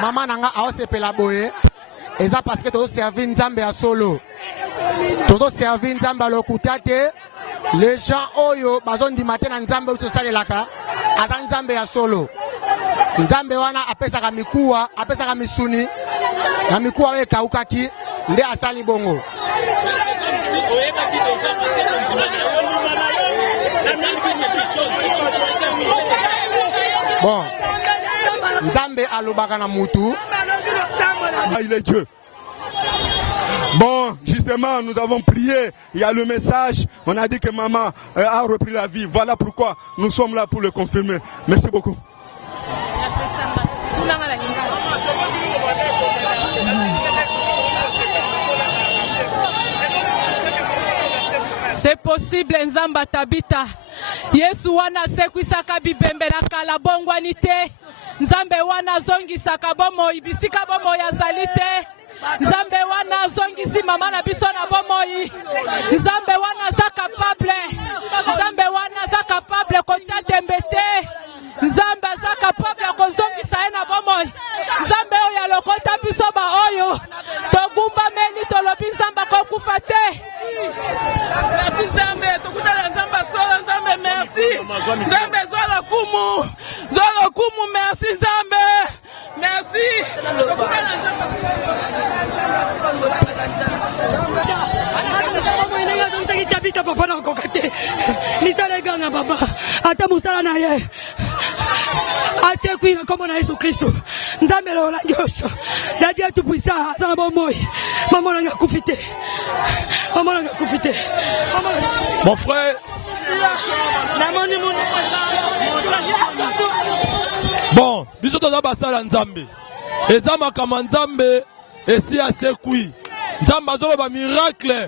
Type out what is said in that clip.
maman nanga aosepela boye eza parce que todo servir nzambe ya solo todo servir nzambe lokuta te les gens oyo bazondima te na nzambe oyo tosalelaka aza nzambe ya solo nzambe wana apesaka mikuwa apesaka misuni na mikuwa oyo ekaukaki nde asali bongo. Bon, nzambe alobaka na mutu. Il est Dieu. Bon, justement, nous avons prié. Il y a le message. On a dit que maman a repris la vie. Voilà pourquoi nous sommes là pour le confirmer. Merci beaucoup. C'est possible, Nzamba Tabita. Yesu wana sekwisaka bibembe na kala bongwani te. Nzambe wana zongisaka bomo ibisika bomo ya zalite. Nzambe wana zongisi mama na biso na bomoyi. Nzambe wana za capable. Nzambe wana za capable kocha tembete. Nzambe za capable kozongisa na bomoyi. Nzambe oya lokota biso ba oyo. Togumba meni tolobi nzamba kokufa te. Merci Nzambe, tokutala Nzamba sola Nzambe merci. Nzambe zola kumu. Zola kumu merci Nzambe. Merci. Tabita papa na kokate. Misala ganga baba. Ata musala na ye. Ate kuina comme na Yesu Kristo. Nzambe lo la nyosho. La dia tu puisa sana bomoy. Maman nga kufite. Maman nga kufite. Mon frère. Bon, biso toza basala Nzambe. Eza makama Nzambe esi asekui. Nzambe azoloba miracle.